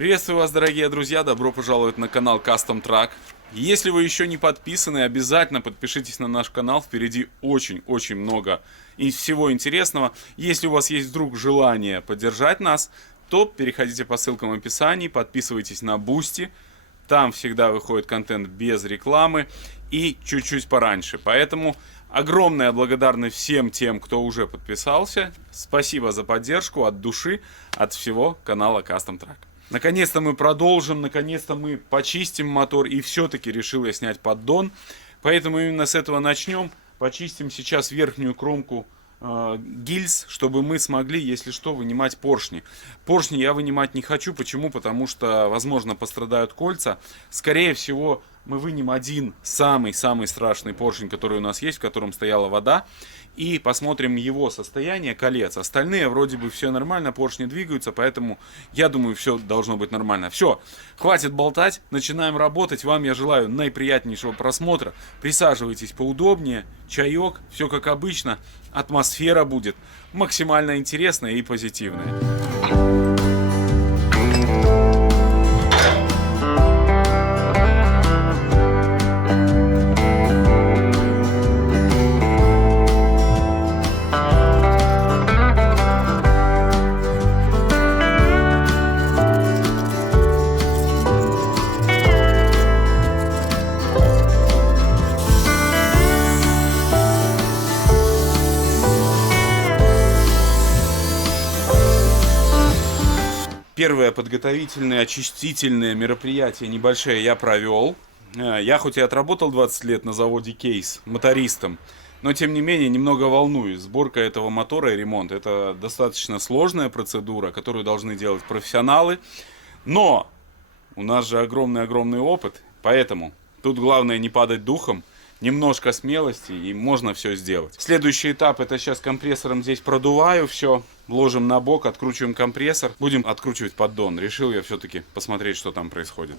Приветствую вас, дорогие друзья, добро пожаловать на канал Custom Truck. Если вы еще не подписаны, обязательно подпишитесь на наш канал, впереди очень много и всего интересного. Если у вас есть вдруг желание поддержать нас, то переходите по ссылкам в описании, подписывайтесь на Boosty, там всегда выходит контент без рекламы и чуть-чуть пораньше. Поэтому огромная благодарность всем тем, кто уже подписался. Спасибо за поддержку от души, от всего канала Custom Truck. Наконец-то мы продолжим, наконец-то мы почистим мотор, и все-таки решил я снять поддон. Поэтому именно с этого начнем. Почистим сейчас верхнюю кромку гильз, чтобы мы смогли, если что, вынимать поршни. Поршни я вынимать не хочу. Почему? Потому что, возможно, пострадают кольца. Скорее всего, мы вынем один самый страшный поршень, который у нас есть, в котором стояла вода. И посмотрим его состояние колец. Остальные вроде бы все нормально, поршни двигаются, поэтому я думаю, все должно быть нормально. Все, хватит болтать, начинаем работать. Вам я желаю наиприятнейшего просмотра. Присаживайтесь поудобнее, чаек, все как обычно. Атмосфера будет максимально интересная и позитивная. Первое подготовительное, очистительное мероприятие небольшое я провел. Я хоть и отработал 20 лет на заводе Кейс мотористом, но тем не менее немного волнуюсь. Сборка этого мотора и ремонт — это достаточно сложная процедура, которую должны делать профессионалы. Но у нас же огромный опыт, поэтому тут главное не падать духом. Немножко смелости, и можно все сделать. Следующий этап — это сейчас компрессором здесь продуваю все, ложим на бок, откручиваем компрессор, будем откручивать поддон. Решил я все-таки посмотреть, что там происходит.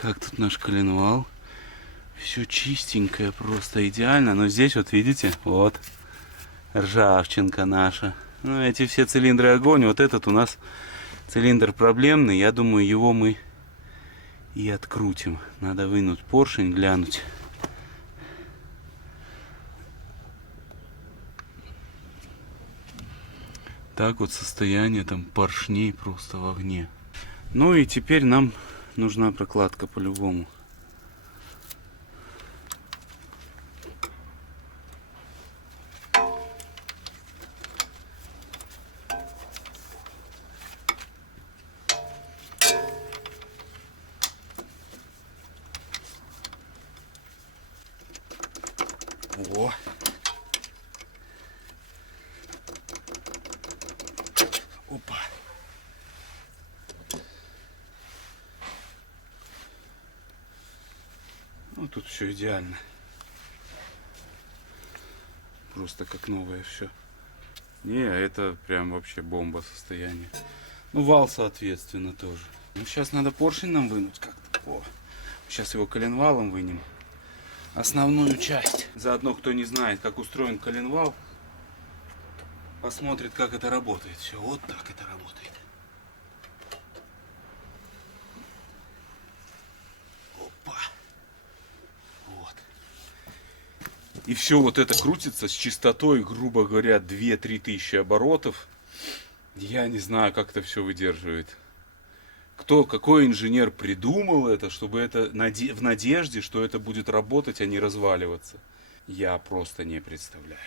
Как тут наш коленвал? Все чистенькое, просто идеально. Но здесь вот видите, вот ржавчинка наша. Ну, эти все цилиндры огонь. Вот этот у нас цилиндр проблемный. Я думаю, его мы и открутим. Надо вынуть поршень, глянуть. Так вот состояние там поршней просто в огне. Ну и теперь нам нужна прокладка по-любому. О! Опа! Ну, тут все идеально. Просто как новое все. Не, это прям вообще бомба состояние. Ну, вал, соответственно, тоже. Ну, сейчас надо поршень нам вынуть как-то. О, сейчас его коленвалом вынем. Основную часть. Заодно, кто не знает, как устроен коленвал, посмотрит, как это работает. Все, вот так это работает. Опа. Вот. И все вот это крутится с частотой, грубо говоря, 2-3 тысячи оборотов. Я не знаю, как это все выдерживает. Какой инженер придумал это, чтобы это в надежде, что это будет работать, а не разваливаться. Я просто не представляю.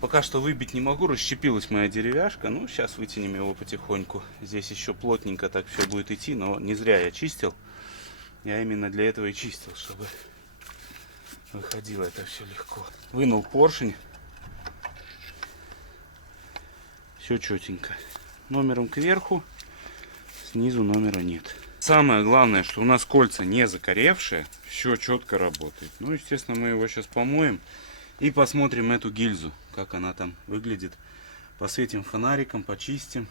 Пока что выбить не могу, расщепилась моя деревяшка. Ну, сейчас вытянем его потихоньку. Здесь еще плотненько так все будет идти, но не зря я чистил. Я именно для этого и чистил, чтобы выходило это все легко. Вынул поршень. Все четенько. Номером кверху, снизу номера нет. Самое главное, что у нас кольца не закоревшие, все четко работает. Ну, естественно, мы его сейчас помоем и посмотрим эту гильзу, как она там выглядит. Посветим фонариком, почистим,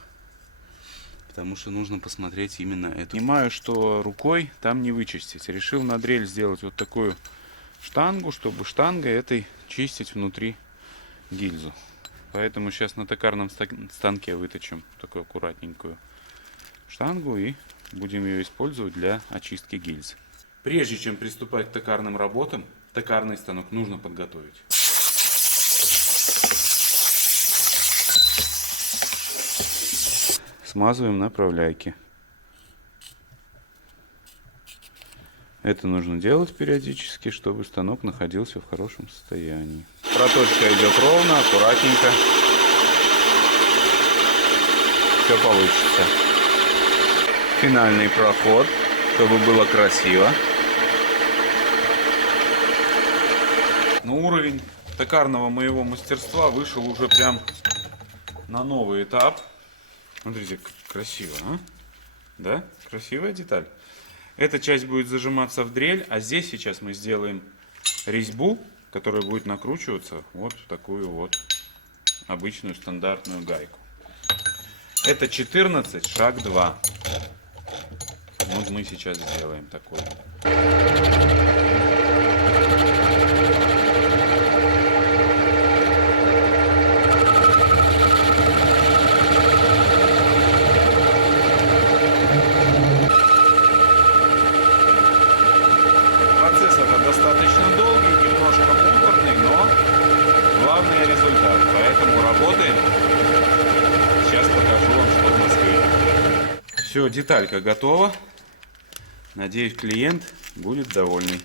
потому что нужно посмотреть именно эту. Понимаю, что рукой там не вычистить. Решил на дрель сделать вот такую штангу, чтобы штангой этой чистить внутри гильзу. Поэтому сейчас на токарном станке выточим такую аккуратненькую штангу и будем ее использовать для очистки гильз. Прежде чем приступать к токарным работам, токарный станок нужно подготовить. Смазываем направляйки. Это нужно делать периодически, чтобы станок находился в хорошем состоянии. Проточка идет ровно, аккуратненько. Все получится. Финальный проход, чтобы было красиво. Но уровень токарного моего мастерства вышел уже прям на новый этап. Смотрите, как красиво, а? Да? Красивая деталь. Эта часть будет зажиматься в дрель, а здесь сейчас мы сделаем резьбу, которая будет накручиваться вот в такую вот обычную стандартную гайку. Это 14, шаг 2. Вот мы сейчас сделаем такой. Процесс это достаточно долгий, немножко муторный, но главный результат. Поэтому работаем. Сейчас покажу вам, что у нас выйдет. Все, деталька готова. Надеюсь, клиент будет довольный.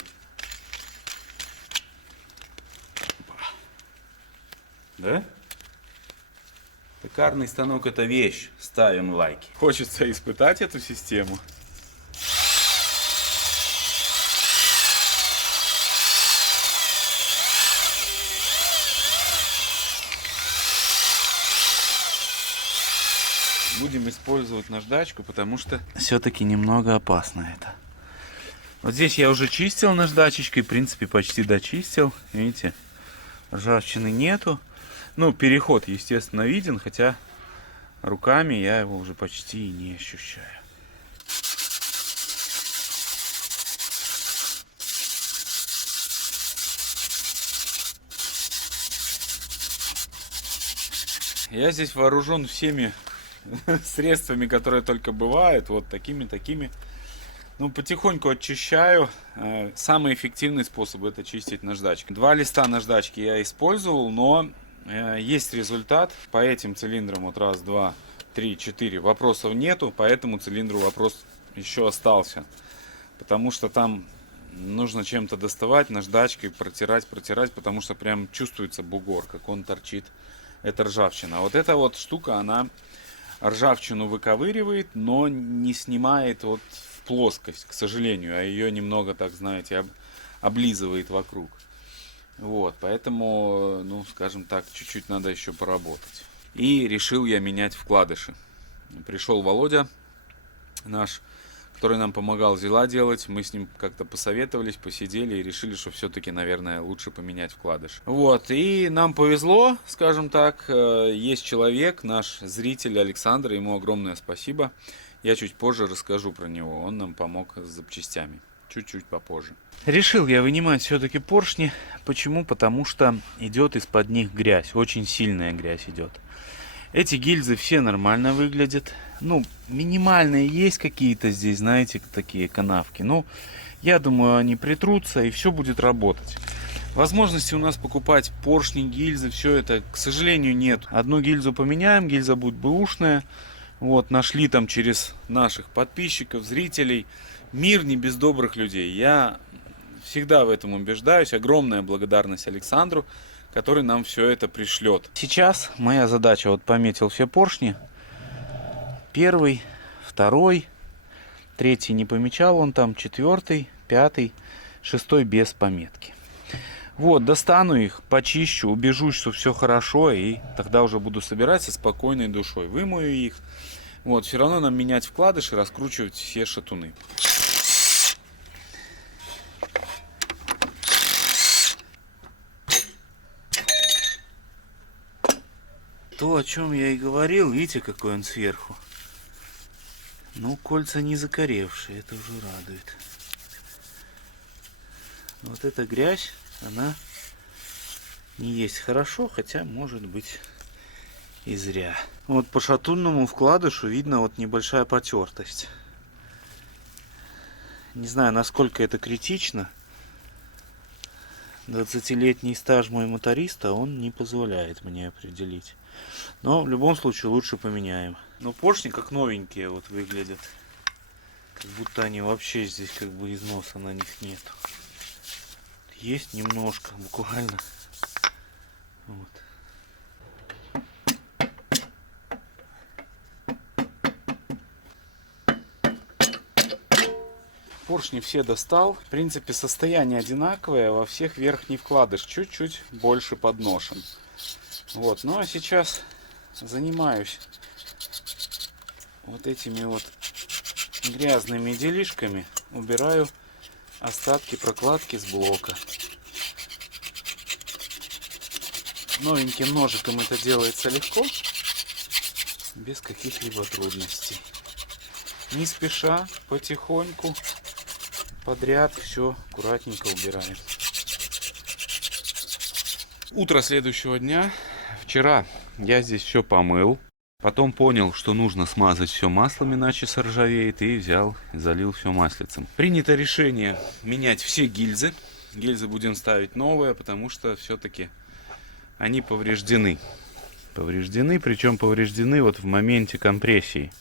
Да? Токарный станок — это вещь. Ставим лайки. Хочется испытать эту систему. Будем использовать наждачку, потому что все-таки немного опасно это. Вот здесь я уже чистил наждачечкой, в принципе, почти дочистил. Видите, ржавчины нету. Ну, переход, естественно, виден, хотя руками я его уже почти не ощущаю. Я здесь вооружен всеми средствами, которые только бывают, вот такими. Ну, потихоньку очищаю. Самый эффективный способ — это чистить наждачкой. 2 листа наждачки я использовал, но есть результат. По этим цилиндрам, вот 1, 2, 3, 4, вопросов нету. По этому цилиндру вопрос еще остался. Потому что там нужно чем-то доставать, наждачкой протирать, потому что прям чувствуется бугор, как он торчит. Это ржавчина. Вот эта вот штука, она ржавчину выковыривает, но не снимает вот в плоскость, к сожалению, а ее немного, так знаете, облизывает вокруг. Вот, поэтому, ну, скажем так, чуть-чуть надо еще поработать. И решил я менять вкладыши. Пришел Володя наш, который нам помогал зила делать. Мы с ним как-то посоветовались, посидели и решили, что все-таки, наверное, лучше поменять вкладыш. Вот, и нам повезло, скажем так. Есть человек, наш зритель Александр, ему огромное спасибо. Я чуть позже расскажу про него, он нам помог с запчастями. Чуть-чуть попозже. Решил я вынимать все-таки поршни. Почему? Потому что идет из-под них грязь, очень сильная грязь идет. Эти гильзы все нормально выглядят. Ну, минимальные есть какие-то здесь, знаете, такие канавки. Но я думаю, они притрутся и все будет работать. Возможности у нас покупать поршни, гильзы, все это, к сожалению, нет. Одну гильзу поменяем, гильза будет бэушная. Вот, нашли там через наших подписчиков, зрителей. Мир не без добрых людей. Я всегда в этом убеждаюсь. Огромная благодарность Александру, который нам все это пришлет. Сейчас моя задача, вот пометил все поршни. Первый, второй, третий не помечал, он там четвертый, пятый, шестой без пометки. Вот, достану их, почищу, убежусь, что все хорошо, и тогда уже буду собирать со спокойной душой. Вымою их. Вот, все равно нам менять вкладыши, раскручивать все шатуны. То, о чем я и говорил, видите, какой он сверху. Ну, кольца не закоревшие, это уже радует. Вот эта грязь, она не есть хорошо, хотя может быть и зря. Вот по шатунному вкладышу видно вот небольшая потертость. Не знаю, насколько это критично. 20-летний стаж мой моториста, он не позволяет мне определить. Но в любом случае лучше поменяем. Но поршни как новенькие вот выглядят. Как будто они вообще здесь как бы износа на них нет. Есть немножко, буквально. Вот. Поршни все достал. В принципе, состояние одинаковое. Во всех верхний вкладыш чуть-чуть больше подношен. Вот. Ну а сейчас занимаюсь вот этими вот грязными делишками. Убираю остатки прокладки с блока. Новеньким ножиком это делается легко, без каких-либо трудностей. Не спеша, потихоньку, подряд все аккуратненько убираем. Утро следующего дня. Вчера я здесь все помыл. Потом понял, что нужно смазать все маслом, иначе соржавеет, и взял, залил все маслицем. Принято решение менять все гильзы. Гильзы будем ставить новые, потому что все-таки они повреждены. Причем повреждены вот в моменте компрессии.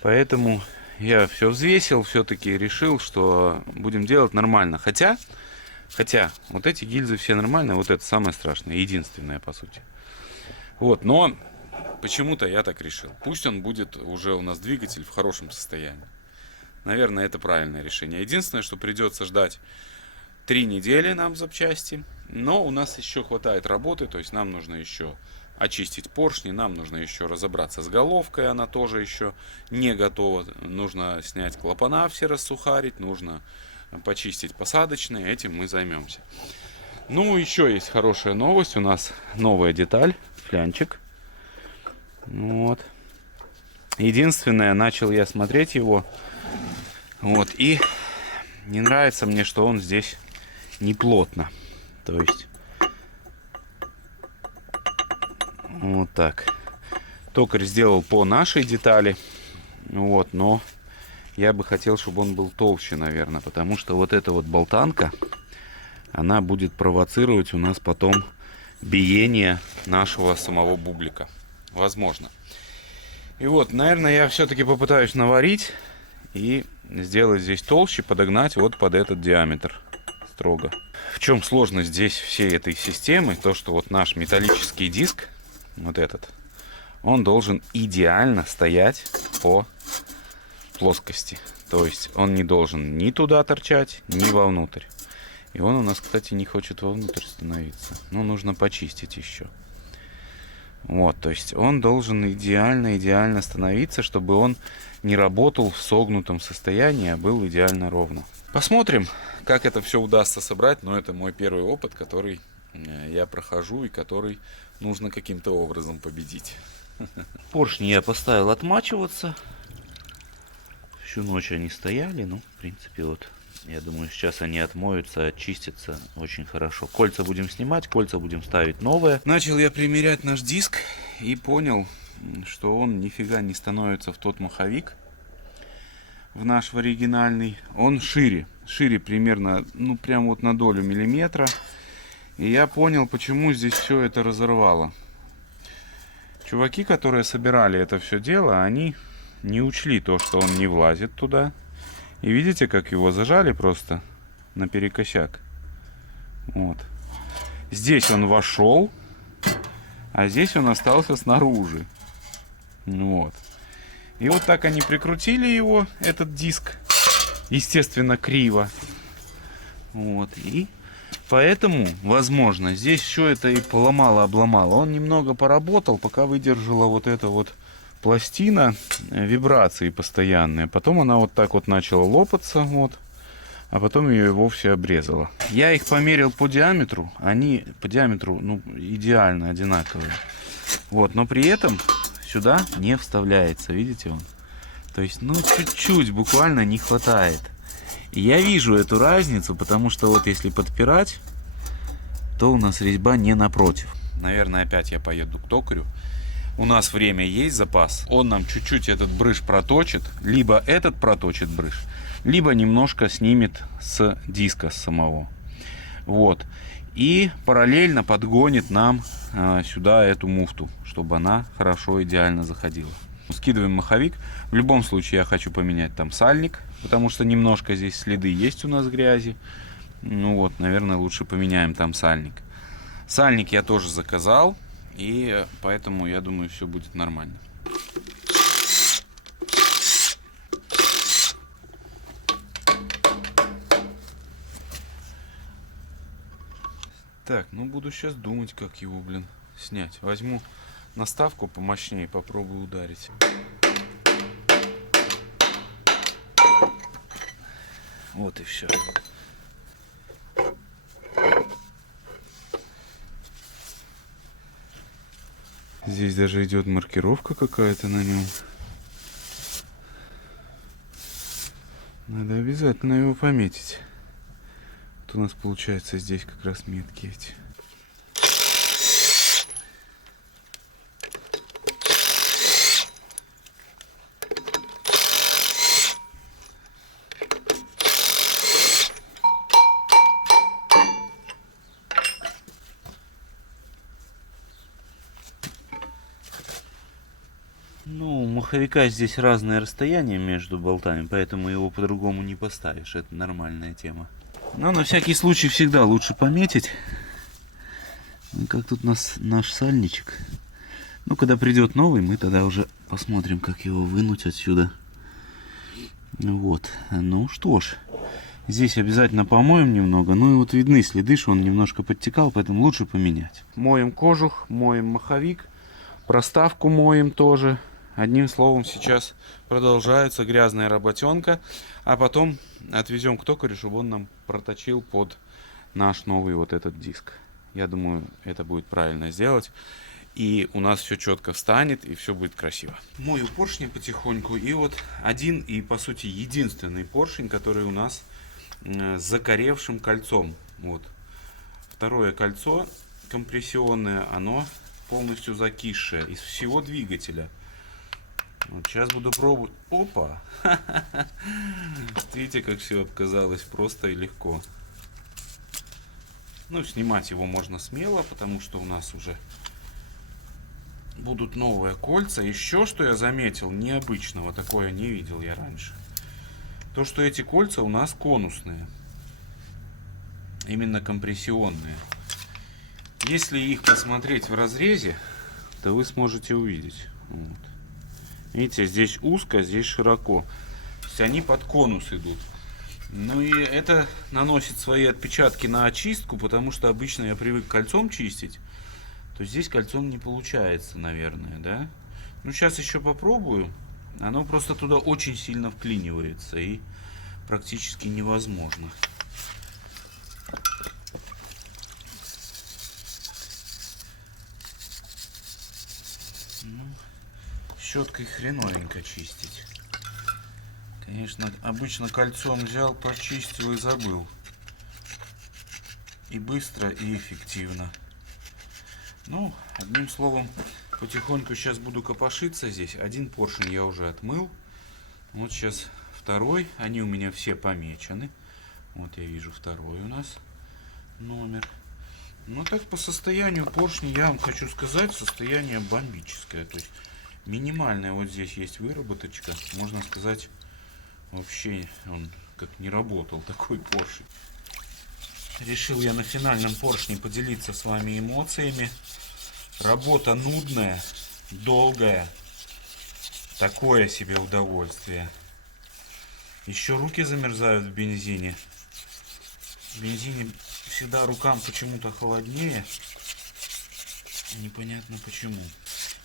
Поэтому я все взвесил, все-таки решил, что будем делать нормально. Хотя, вот эти гильзы все нормальные, вот это самое страшное, единственное по сути. Вот, но почему-то я так решил. Пусть он будет уже у нас двигатель в хорошем состоянии. Наверное, это правильное решение. Единственное, что придется ждать 3 недели нам запчасти. Но у нас еще хватает работы, то есть нам нужно еще очистить поршни, нам нужно еще разобраться с головкой, она тоже еще не готова. Нужно снять клапана все, рассухарить, нужно почистить посадочные, этим мы займемся. Ну, еще есть хорошая новость, у нас новая деталь, флянчик. Вот. Единственное, начал я смотреть его, вот, и не нравится мне, что он здесь не плотно. То есть вот так. Токарь сделал по нашей детали. Вот, но я бы хотел, чтобы он был толще, наверное. Потому что вот эта вот болтанка, она будет провоцировать у нас потом биение нашего самого бублика. Возможно. И вот, наверное, я все-таки попытаюсь наварить и сделать здесь толще, подогнать вот под этот диаметр строго. В чем сложность здесь всей этой системы? То, что вот наш металлический диск, вот этот, он должен идеально стоять по плоскости. То есть он не должен ни туда торчать, ни вовнутрь. И он у нас, кстати, не хочет вовнутрь становиться. Но нужно почистить еще. Вот, то есть он должен идеально становиться, чтобы он не работал в согнутом состоянии, а был идеально ровно. Посмотрим, как это все удастся собрать, но это мой первый опыт, который я прохожу и который нужно каким-то образом победить. Поршни я поставил отмачиваться. Всю ночь они стояли, ну, в принципе, вот Я думаю, сейчас они отмоются, очистятся очень хорошо. Кольца будем снимать, кольца будем ставить новые. Начал я примерять наш диск и понял, что он нифига не становится в тот маховик, в наш в оригинальный. Он шире примерно, ну прям вот на долю миллиметра. И я понял, почему здесь все это разорвало. Чуваки, которые собирали это все дело, они не учли то, что он не влазит туда. И видите, как его зажали просто наперекосяк. Вот. Здесь он вошел, а здесь он остался снаружи. Вот. И вот так они прикрутили его, этот диск, естественно, криво. Вот. И поэтому, возможно, здесь все это и поломало-обломало. Он немного поработал, пока выдержала вот эта вот пластина, вибрации постоянные. Потом она вот так вот начала лопаться, вот. А потом ее и вовсе обрезала. Я их померил по диаметру. Они по диаметру, ну, идеально одинаковые. Вот, но при этом сюда не вставляется, видите он? То есть, ну, чуть-чуть буквально не хватает. И я вижу эту разницу, потому что вот если подпирать, то у нас резьба не напротив. Наверное, опять я поеду к токарю. У нас время есть, запас. Он нам чуть-чуть этот брыш проточит. Либо этот проточит брыш, либо немножко снимет с диска с самого. Вот. И параллельно подгонит нам сюда эту муфту, чтобы она хорошо, идеально заходила. Скидываем маховик. В любом случае я хочу поменять там сальник, потому что немножко здесь следы есть у нас грязи. Ну вот, наверное, лучше поменяем там сальник. Сальник я тоже заказал, и поэтому я думаю, все будет нормально. Так, ну буду сейчас думать, как его, блин, снять. Возьму наставку помощнее, попробую ударить. Вот и все. Здесь даже идет маркировка какая-то на нем. Надо обязательно его пометить. Вот у нас получается здесь как раз метки эти. Ну, у маховика здесь разное расстояние между болтами, поэтому его по-другому не поставишь. Это нормальная тема. Но на всякий случай всегда лучше пометить. Как тут у нас наш сальничек. Ну, когда придет новый, мы тогда уже посмотрим, как его вынуть отсюда. Вот. Ну что ж. Здесь обязательно помоем немного. Ну и вот видны следы, что он немножко подтекал, поэтому лучше поменять. Моем кожух, моем маховик. Проставку моем тоже. Одним словом, сейчас продолжается грязная работенка. А потом отвезем к токарю, чтобы он нам проточил под наш новый вот этот диск. Я думаю, это будет правильно сделать. И у нас все четко встанет, и все будет красиво. Мою поршни потихоньку. И вот один и, по сути, единственный поршень, который у нас с закоревшим кольцом. Вот. Второе кольцо компрессионное, оно полностью закисшее из всего двигателя. Вот сейчас буду пробовать. Опа! Видите, как все оказалось просто и легко. Ну, снимать его можно смело, потому что у нас уже будут новые кольца. Еще что я заметил необычного, такое не видел я раньше. То, что эти кольца у нас конусные. Именно компрессионные. Если их посмотреть в разрезе, то вы сможете увидеть. Вот. Видите, здесь узко, здесь широко. То есть они под конус идут. Ну и это наносит свои отпечатки на очистку, потому что обычно я привык кольцом чистить. То здесь кольцом не получается, наверное, да? Ну сейчас еще попробую. Оно просто туда очень сильно вклинивается и практически невозможно. Ну, щеткой хреновенько чистить. Конечно, обычно кольцом взял, почистил и забыл. И быстро, и эффективно. Ну, одним словом, потихоньку сейчас буду копошиться здесь. Один поршень я уже отмыл. Вот сейчас второй. Они у меня все помечены. Вот я вижу второй у нас номер. Ну так по состоянию поршня я вам хочу сказать, состояние бомбическое. То есть минимальная вот здесь есть выработочка. Можно сказать, вообще он как не работал такой поршень. Решил я на финальном поршне поделиться с вами эмоциями. Работа нудная, долгая. Такое себе удовольствие. Еще руки замерзают в бензине. В бензине всегда рукам почему-то холоднее. Непонятно почему.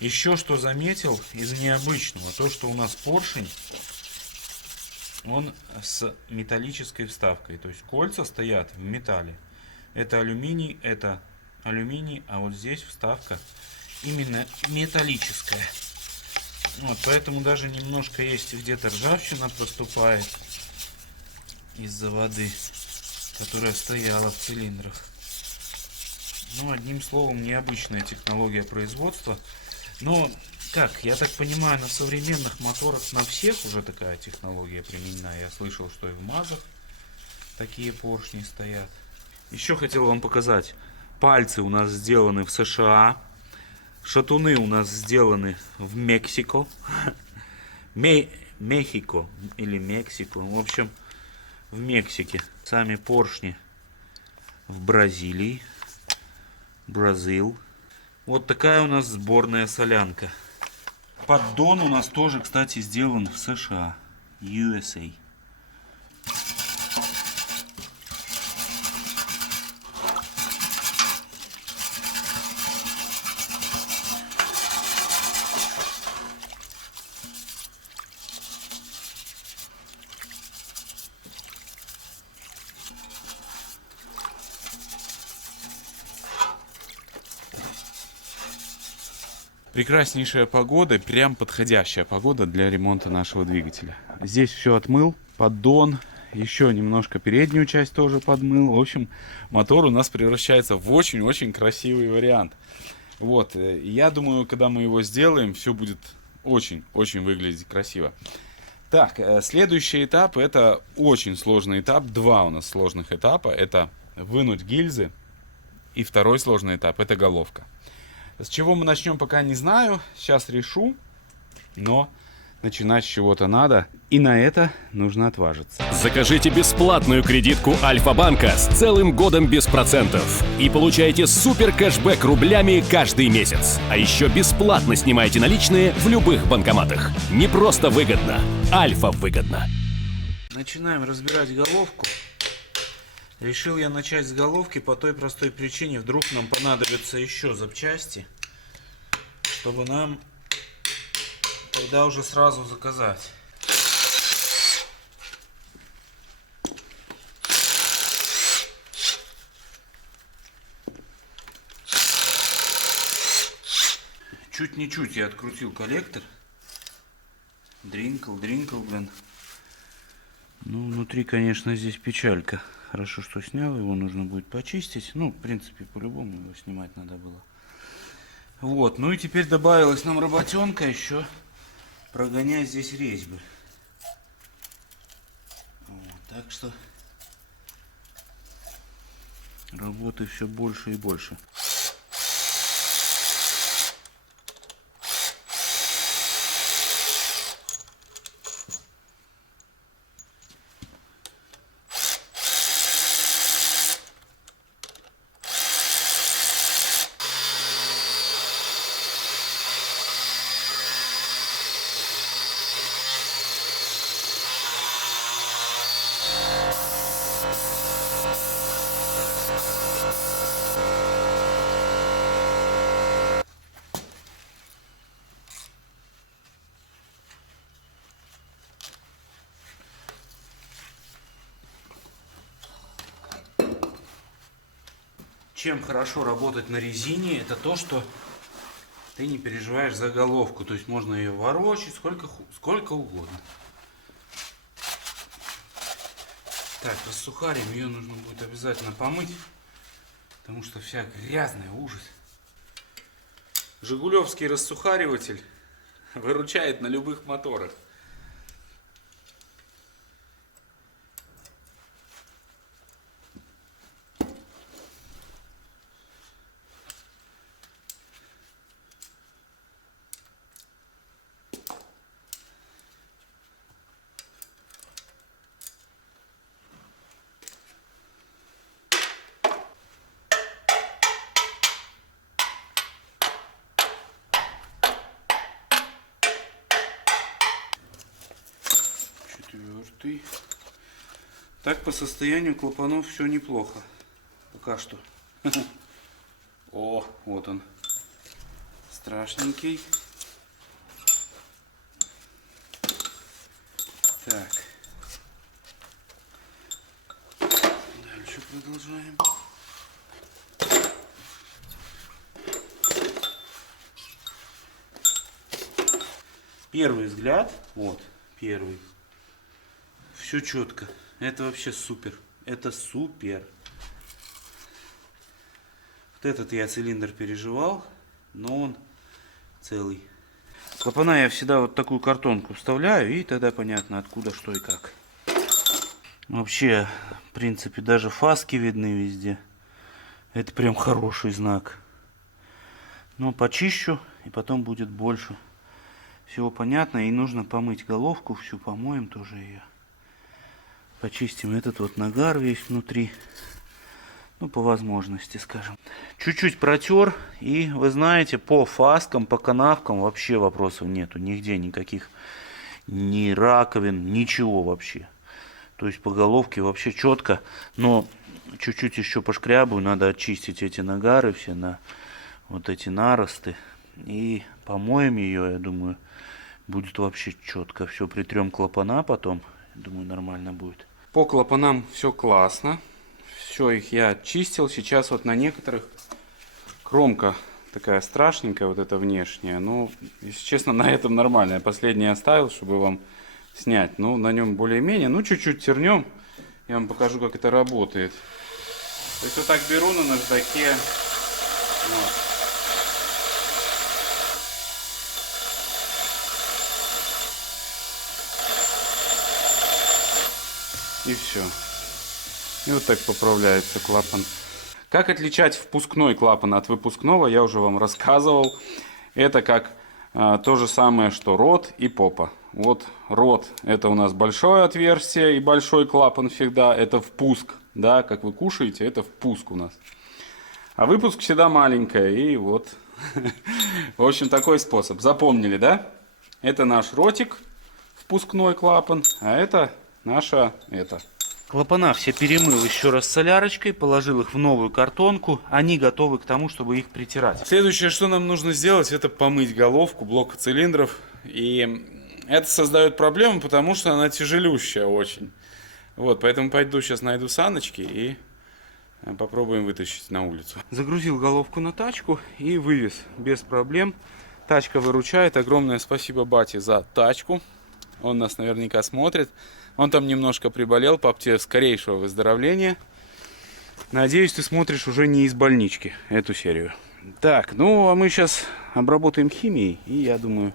Еще что заметил из необычного. То, что у нас поршень, он с металлической вставкой. То есть кольца стоят в металле. Это алюминий, а вот здесь вставка именно металлическая. Вот, поэтому даже немножко есть где-то ржавчина проступает из-за воды, которая стояла в цилиндрах. Ну, одним словом, необычная технология производства. Но, как, я так понимаю, на современных моторах на всех уже такая технология применена. Я слышал, что и в МАЗах такие поршни стоят. Еще хотел вам показать. Пальцы у нас сделаны в США. Шатуны у нас сделаны в Мексико. Мехико или Мексико. В общем, в Мексике. Сами поршни в Бразилии. Бразил. Вот такая у нас сборная солянка. Поддон у нас тоже, кстати, сделан в США. USA. Прекраснейшая погода, прям подходящая погода для ремонта нашего двигателя. Здесь все отмыл, поддон, еще немножко переднюю часть тоже подмыл. В общем, мотор у нас превращается в очень-очень красивый вариант. Вот, я думаю, когда мы его сделаем, все будет очень-очень выглядеть красиво. Так, следующий этап, это очень сложный этап. Два у нас сложных этапа. Это вынуть гильзы. И второй сложный этап, это головка. С чего мы начнем, пока не знаю. Сейчас решу. Но начинать с чего-то надо. И на это нужно отважиться. Закажите бесплатную кредитку Альфа-банка с целым годом без процентов. И получайте супер кэшбэк рублями каждый месяц. А еще бесплатно снимайте наличные в любых банкоматах. Не просто выгодно. Альфа выгодно. Начинаем разбирать головку. Решил я начать с головки по той простой причине, вдруг нам понадобятся еще запчасти, чтобы нам тогда уже сразу заказать. Чуть не чуть я открутил коллектор. Дринкл, блин. Ну, внутри, конечно, здесь печалька. Хорошо, что снял, его нужно будет почистить. Ну, в принципе, по-любому его снимать надо было. Вот, ну и теперь добавилась нам работенка еще прогонять здесь резьбы. Вот, так что работы все больше и больше. Чем хорошо работать на резине, это то, что ты не переживаешь за головку. То есть можно ее ворочать сколько угодно. Так, рассухарим. Ее нужно будет обязательно помыть, потому что вся грязная, ужас. Жигулевский рассухариватель выручает на любых моторах. Четвертый. Так, по состоянию клапанов все неплохо. Пока что. О, вот он. Страшненький. Так. Дальше продолжаем. Первый взгляд. Вот, первый. Все четко. Это вообще супер. Это супер. Вот этот я цилиндр переживал, но он целый. Клапана я всегда вот такую картонку вставляю, и тогда понятно, откуда, что и как. Вообще, в принципе, даже фаски видны везде. Это прям хороший знак. Но почищу, и потом будет больше. Всего понятно, и нужно помыть головку, всю помоем тоже ее. Почистим этот вот нагар весь внутри. Ну, по возможности, скажем. Чуть-чуть протер. И, вы знаете, по фаскам, по канавкам вообще вопросов нету. Нигде никаких ни раковин, ничего вообще. То есть по головке вообще четко. Но чуть-чуть еще пошкрябаю. Надо очистить эти нагары все на вот эти наросты. И помоем ее, я думаю, будет вообще четко. Все, притрем клапана потом. Думаю, нормально будет. По клапанам все классно. Все, их я очистил. Сейчас вот на некоторых кромка такая страшненькая, вот эта внешняя. Ну, если честно, на этом нормально. Я последний оставил, чтобы вам снять. Ну, на нем более-менее. Ну, чуть-чуть тернем. Я вам покажу, как это работает. То есть вот так беру на наждаке. Вот. И все. И вот так поправляется клапан. Как отличать впускной клапан от выпускного, я уже вам рассказывал. Это как то же самое, что рот и попа. Вот рот — это у нас большое отверстие и большой клапан всегда. Это впуск, да, как вы кушаете, это впуск у нас. А выпуск всегда маленькая. И вот, в общем, такой способ. Запомнили, да? Это наш ротик, впускной клапан, а это наша Клапана все перемыл еще раз солярочкой, положил их в новую картонку. Они готовы к тому, чтобы их притирать. Следующее, что нам нужно сделать, это помыть головку блока цилиндров. И это создает проблему, потому что она тяжелющая очень. Вот, поэтому пойду сейчас найду саночки и попробуем вытащить на улицу. Загрузил головку на тачку и вывез без проблем. Тачка выручает. Огромное спасибо бате за тачку. Он нас наверняка смотрит. Он там немножко приболел. Пап, тебе скорейшего выздоровления. Надеюсь, ты смотришь уже не из больнички эту серию. Так, ну а мы сейчас обработаем химией. И я думаю,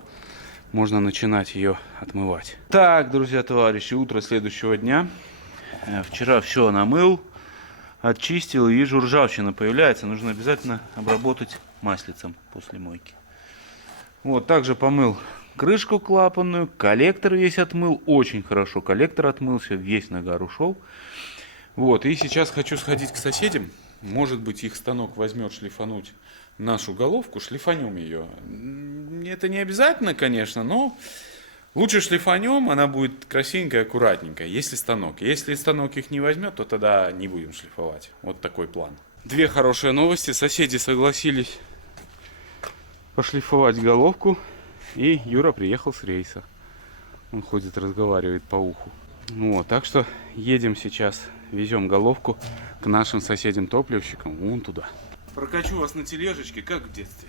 можно начинать ее отмывать. Так, друзья, товарищи, утро следующего дня. Вчера все намыл, очистил. И вижу, ржавчина появляется. Нужно обязательно обработать маслицем после мойки. Вот, также помыл крышку клапанную, коллектор весь отмыл, очень хорошо коллектор отмылся, весь нагар ушел. Вот, и сейчас хочу сходить к соседям, может быть, их станок возьмет шлифануть нашу головку, шлифанем ее. Это не обязательно, конечно, но лучше шлифанем, она будет красивенькая, аккуратненькая, если станок. Если станок их не возьмет, то тогда не будем шлифовать. Вот такой план. Две хорошие новости, соседи согласились пошлифовать головку. И Юра приехал с рейса. Он ходит, разговаривает по уху. Вот, так что едем сейчас, везем головку к нашим соседям-топливщикам вон туда. Прокачу вас на тележечке, как в детстве.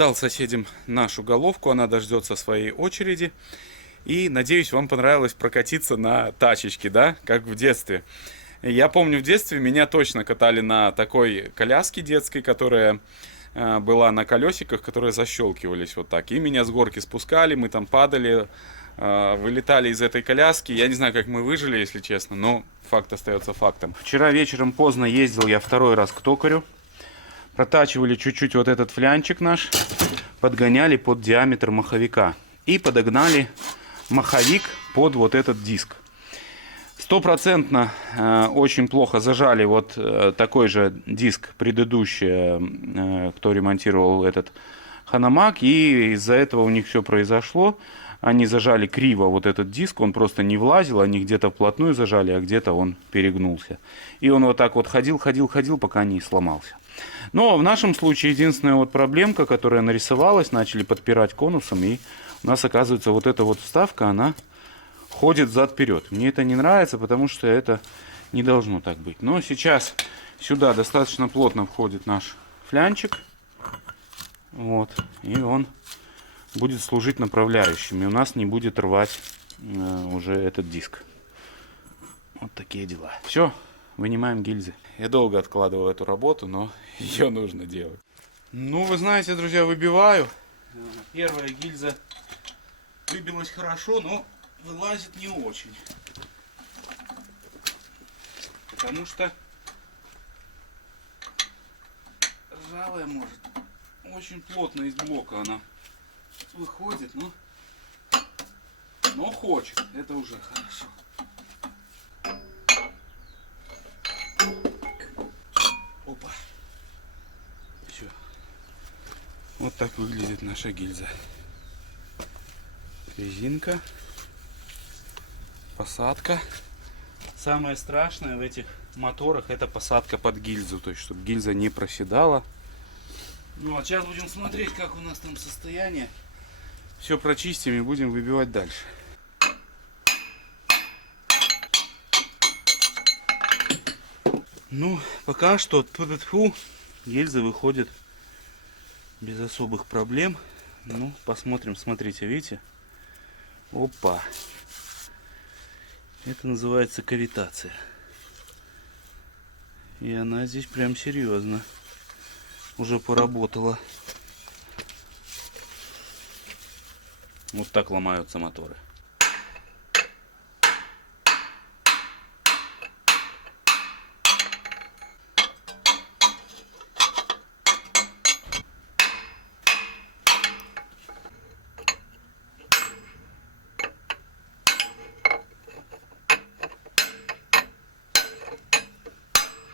Отдал соседям нашу головку, она дождется своей очереди. И надеюсь, вам понравилось прокатиться на тачечке, да, как в детстве. Я помню, в детстве меня точно катали на такой коляске детской, которая была на колесиках, которые защелкивались вот так. И меня с горки спускали, мы там падали, вылетали из этой коляски. Я не знаю, как мы выжили, если честно, но факт остается фактом. Вчера вечером поздно ездил я второй раз к токарю. Протачивали чуть-чуть вот этот флянчик наш, подгоняли под диаметр маховика. И подогнали маховик под вот этот диск. Стопроцентно очень плохо зажали вот такой же диск предыдущий, кто ремонтировал этот Ханамак, и из-за этого у них все произошло. Они зажали криво вот этот диск, он просто не влазил, они где-то вплотную зажали, а где-то он перегнулся. И он вот так вот ходил, пока не сломался. Но в нашем случае единственная вот проблемка, которая нарисовалась, начали подпирать конусом, и у нас, оказывается, вот эта вот вставка, она ходит взад-вперед. Мне это не нравится, потому что это не должно так быть. Но сейчас сюда достаточно плотно входит наш флянчик. Вот. И он будет служить направляющим. И у нас не будет рвать уже этот диск. Вот такие дела. Все, вынимаем гильзы. Я долго откладывал эту работу, но ее нужно делать. Ну, вы знаете, друзья, выбиваю. Первая гильза выбилась хорошо, но вылазит не очень. Потому что ржавая может. Очень плотно из блока она выходит, но хочет. Это уже хорошо. Опа. Все. Вот так выглядит наша гильза. Резинка. Посадка. Самое страшное в этих моторах — это посадка под гильзу, то есть чтобы гильза не проседала. Ну а сейчас будем смотреть, как у нас там состояние. Все прочистим и будем выбивать дальше. Ну, пока что тьфу-тьфу, гильза выходит без особых проблем. Ну, посмотрим, смотрите, видите? Опа! Это называется кавитация. И она здесь прям серьезно уже поработала. Вот так ломаются моторы.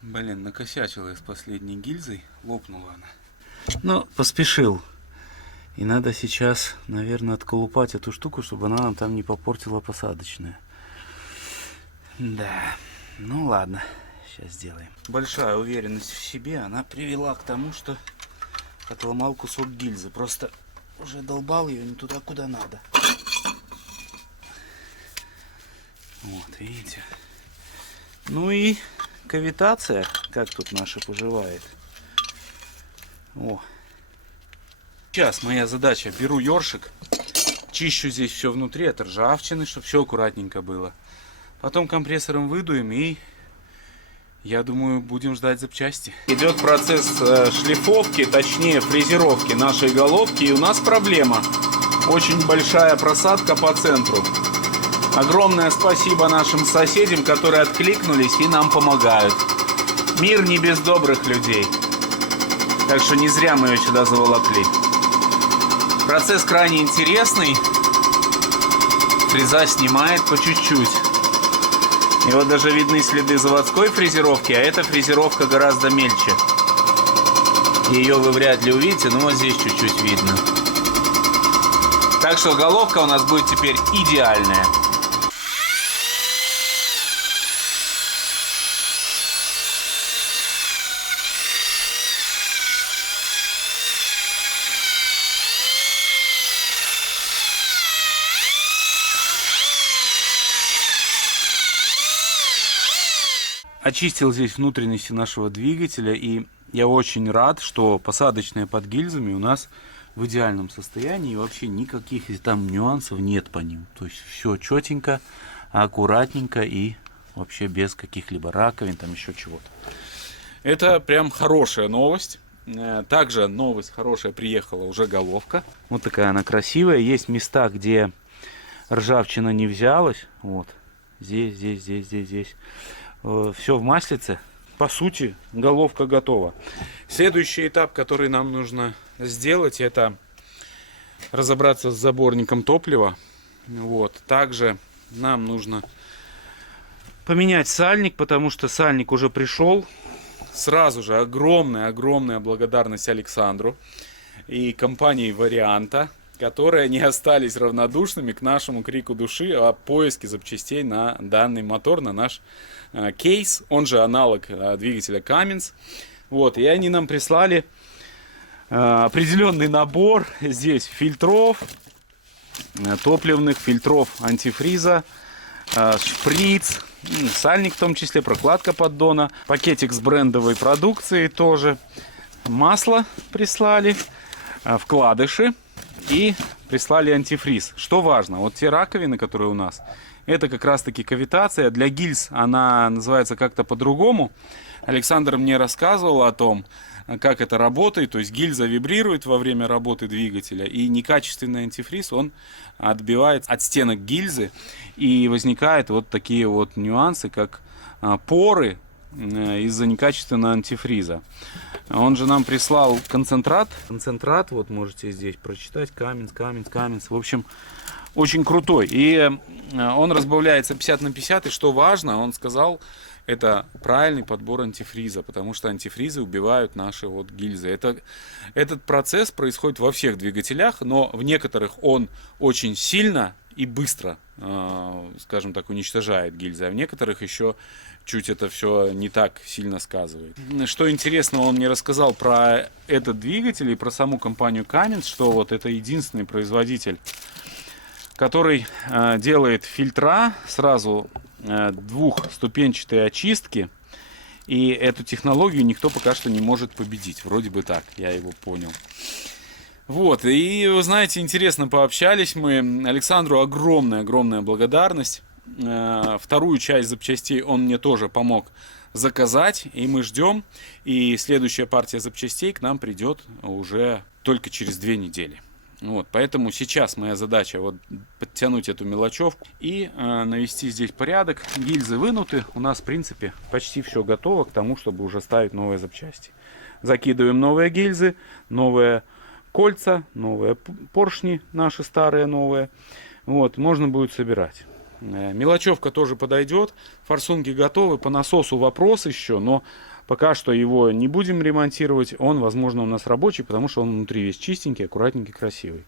Блин, накосячила я с последней гильзой, лопнула она. Ну, поспешил. И надо сейчас, наверное, отколупать эту штуку, чтобы она нам там не попортила посадочную. Да, ну ладно, сейчас сделаем. Большая уверенность в себе, она привела к тому, что отломал кусок гильзы. Просто уже долбал ее не туда, куда надо. Вот, видите. Ну и кавитация, как тут наша поживает. О. Сейчас моя задача: беру ёршик, чищу здесь все внутри от ржавчины, чтобы все аккуратненько было. Потом компрессором выдуем, и я думаю, будем ждать запчасти. Идет процесс шлифовки, точнее фрезеровки нашей головки, и у нас проблема. Очень большая просадка по центру. Огромное спасибо нашим соседям, которые откликнулись и нам помогают. Мир не без добрых людей. Так что не зря мы ее сюда заволокли. Процесс крайне интересный. Фреза снимает по чуть-чуть. И вот даже видны следы заводской фрезеровки, а эта фрезеровка гораздо мельче. Ее вы вряд ли увидите, но вот здесь чуть-чуть видно. Так что головка у нас будет теперь идеальная. Очистил здесь внутренности нашего двигателя, и я очень рад, что посадочные под гильзами у нас в идеальном состоянии, и вообще никаких там нюансов нет по ним. То есть все четенько, аккуратненько и вообще без каких-либо раковин, там еще чего-то. Это прям хорошая новость. Также новость хорошая, приехала уже головка. Вот такая она красивая. Есть места, где ржавчина не взялась. Вот. Здесь. Все в маслице. По сути, головка готова. Следующий этап, который нам нужно сделать, это разобраться с заборником топлива. Вот. Также нам нужно Поменять сальник, потому что сальник уже пришел. сразу же огромная благодарность Александру и компании Варианта, которые не остались равнодушными к нашему крику души о поиске запчастей на данный мотор, на наш кейс, он же аналог двигателя Cummins. Вот, и они нам прислали определенный набор здесь фильтров, топливных фильтров антифриза, шприц, сальник в том числе, прокладка поддона, пакетик с брендовой продукцией тоже, масло прислали, вкладыши и прислали антифриз. Что важно, вот те раковины, которые у нас, это как раз таки кавитация. Для гильз она называется как-то по-другому. Александр мне рассказывал о том, как это работает. То есть гильза вибрирует во время работы двигателя, и некачественный антифриз, он отбивает от стенок гильзы, и возникают вот такие вот нюансы, как поры из-за некачественного антифриза. Он же нам прислал концентрат. Концентрат, вот можете здесь прочитать, Cummins. В общем, очень крутой. И он разбавляется 50/50. И что важно, он сказал, это правильный подбор антифриза, потому что антифризы убивают наши вот гильзы. Этот процесс происходит во всех двигателях, но в некоторых он очень сильно и быстро, скажем так, уничтожает гильзы, а в некоторых еще чуть это все не так сильно сказывает. Что интересно, он мне рассказал про этот двигатель и про саму компанию Cummins, что вот это единственный производитель, который делает фильтра, сразу двухступенчатые очистки, и эту технологию никто пока что не может победить. Вроде бы так, я его понял. Вот, и вы знаете, интересно пообщались мы. Александру огромная благодарность. Вторую часть запчастей он мне тоже помог заказать, и мы ждем. И следующая партия запчастей к нам придет уже только через 2 недели. Вот, поэтому сейчас моя задача вот подтянуть эту мелочевку и навести здесь порядок. Гильзы вынуты, у нас в принципе почти все готово к тому, чтобы уже ставить новые запчасти. Закидываем новые гильзы, новые кольца, новые поршни, наши старые новые. Вот, можно будет собирать. Мелочевка тоже подойдет, форсунки готовы, по насосу вопрос еще, но пока что его не будем ремонтировать, он, возможно, у нас рабочий, потому что он внутри весь чистенький, аккуратненький, красивый.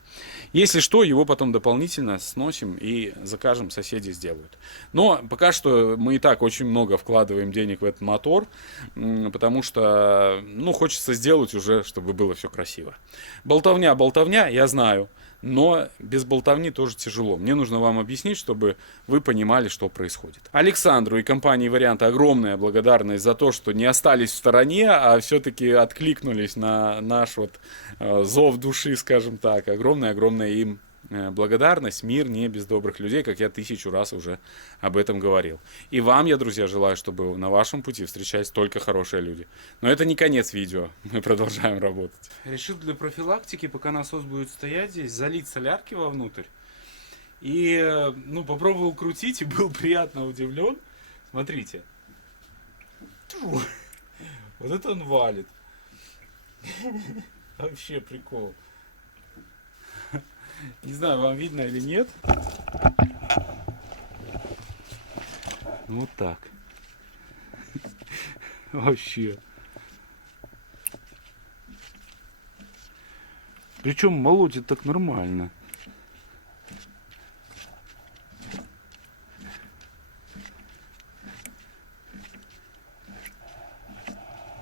Если что, его потом дополнительно сносим и закажем, соседи сделают. Но пока что мы и так очень много вкладываем денег в этот мотор, потому что, ну, хочется сделать уже, чтобы было все красиво. Болтовня, я знаю. Но без болтовни тоже тяжело. Мне нужно вам объяснить, чтобы вы понимали, что происходит. Александру и компании Варианта огромная благодарность за то, что не остались в стороне, а все-таки откликнулись на наш вот зов души, скажем так. Огромная им благодарность. Мир не без добрых людей, как я 1000 раз уже об этом говорил. И вам я, друзья, желаю, чтобы на вашем пути встречались только хорошие люди. Но это не конец видео. Мы продолжаем работать. Решил для профилактики, пока насос будет стоять здесь, залить солярки вовнутрь. И, ну, попробовал крутить и был приятно удивлен. Смотрите. Вот это он валит. Вообще прикол. Не знаю, вам видно или нет. Вот так. Вообще. Причем молотит так нормально.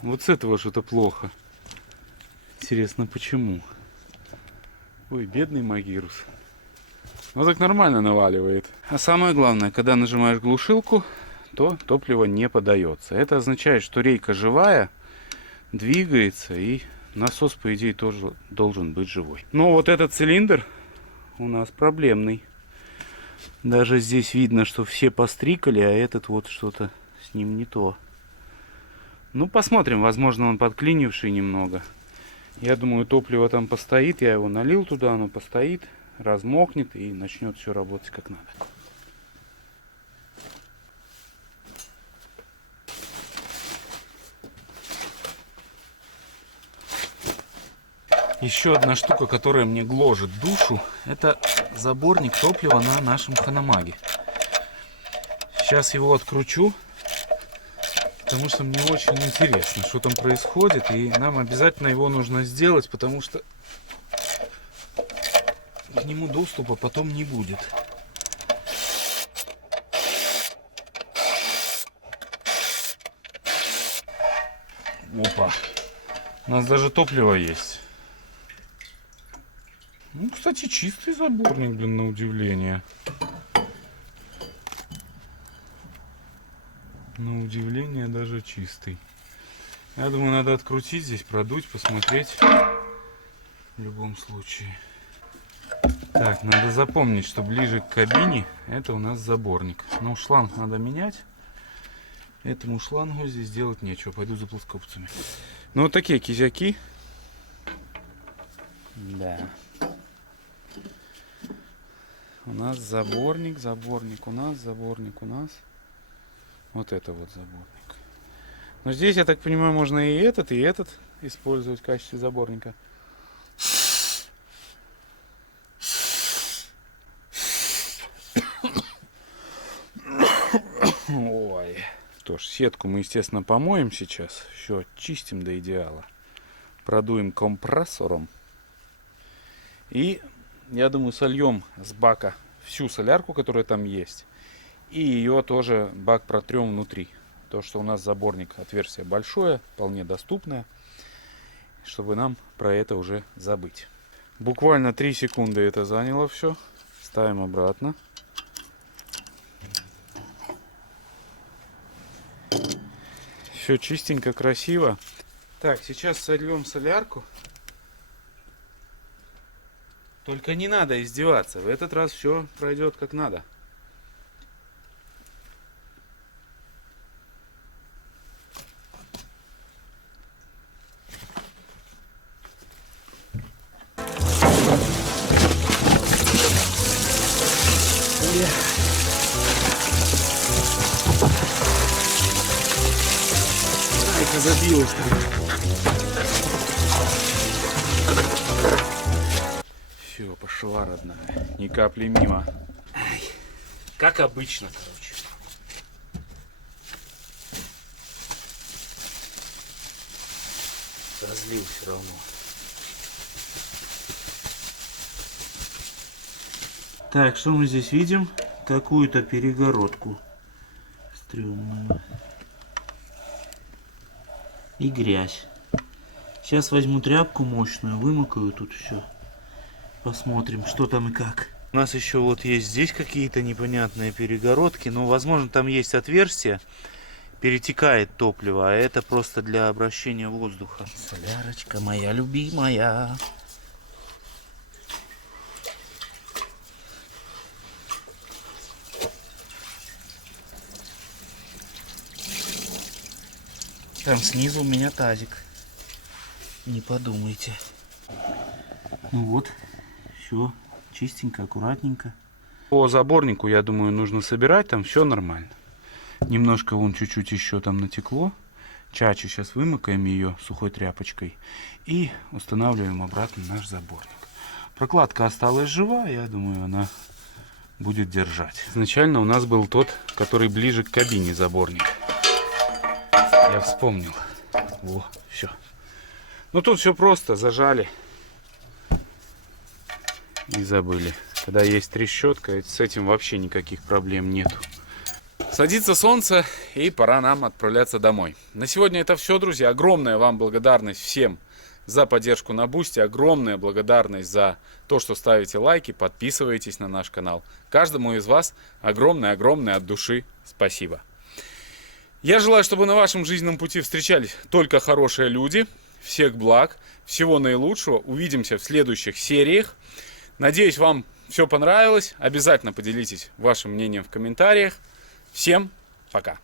Вот с этого что-то плохо. Интересно, почему? Ой, бедный Магирус. Ну так нормально наваливает. А самое главное, когда нажимаешь глушилку, то топливо не подается. Это означает, что рейка живая, двигается и насос, по идее, тоже должен быть живой. Но вот этот цилиндр у нас проблемный. Даже здесь видно, что все пострикали, а этот вот что-то с ним не то. Ну, посмотрим, возможно, он подклинивший немного. Я думаю, топливо там постоит, я его налил туда, оно постоит, размокнет и начнет все работать как надо. Еще одна штука, которая мне гложет душу, это заборник топлива на нашем Ханамаге. Сейчас его откручу, потому что мне очень интересно, что там происходит, и нам обязательно его нужно сделать, потому что к нему доступа потом не будет. Опа! У нас даже топливо есть. Ну, кстати, чистый заборник, блин, на удивление. На удивление даже чистый. Я думаю, надо открутить здесь, продуть, посмотреть. В любом случае. Так, надо запомнить, что ближе к кабине это у нас заборник. Но шланг надо менять. Этому шлангу здесь делать нечего. Пойду за плоскогубцами. Ну, вот такие кизяки. Да. У нас заборник, у нас заборник, у нас. Вот это вот заборник. Но здесь, я так понимаю, можно и этот использовать в качестве заборника. Ой. Что ж, сетку мы, естественно, помоем сейчас. Все очистим до идеала. Продуем компрессором. И, я думаю, сольем с бака всю солярку, которая там есть. И ее тоже бак протрем внутри. То, что у нас заборник, отверстие большое, вполне доступное. Чтобы нам про это уже забыть. Буквально 3 секунды это заняло все. Ставим обратно. Все чистенько, красиво. Так, сейчас сольем солярку. Только не надо издеваться. В этот раз все пройдет как надо. Айка забилась. Все, пошла, родная. Ни капли мимо. Ай, как обычно, короче. Разлил все равно. Так, что мы здесь видим? Какую-то перегородку стрёмную. И грязь. Сейчас возьму тряпку мощную, вымокаю тут все. Посмотрим, что там и как. У нас еще вот есть здесь какие-то непонятные перегородки. Но, возможно, там есть отверстие. Перетекает топливо, а это просто для обращения воздуха. Солярочка моя любимая. Там снизу у меня тазик. Не подумайте. Ну вот, все чистенько, аккуратненько. По заборнику, я думаю, нужно собирать, там все нормально. Немножко вон чуть-чуть еще там натекло. Чачу сейчас вымыкаем ее сухой тряпочкой и устанавливаем обратно наш заборник. Прокладка осталась жива, я думаю, она будет держать. Изначально у нас был тот, который ближе к кабине заборник. Я вспомнил. Во, все. Ну тут все просто, зажали и забыли. Когда есть трещотка, с этим вообще никаких проблем нету. Садится солнце, и пора нам отправляться домой. На сегодня это все, друзья. Огромная вам благодарность всем за поддержку на Бусти. Огромная благодарность за то, что ставите лайки, подписываетесь на наш канал. Каждому из вас огромное-огромное от души спасибо. Я желаю, чтобы на вашем жизненном пути встречались только хорошие люди. всех благ, всего наилучшего. Увидимся в следующих сериях. Надеюсь, вам все понравилось. Обязательно поделитесь вашим мнением в комментариях. Всем пока!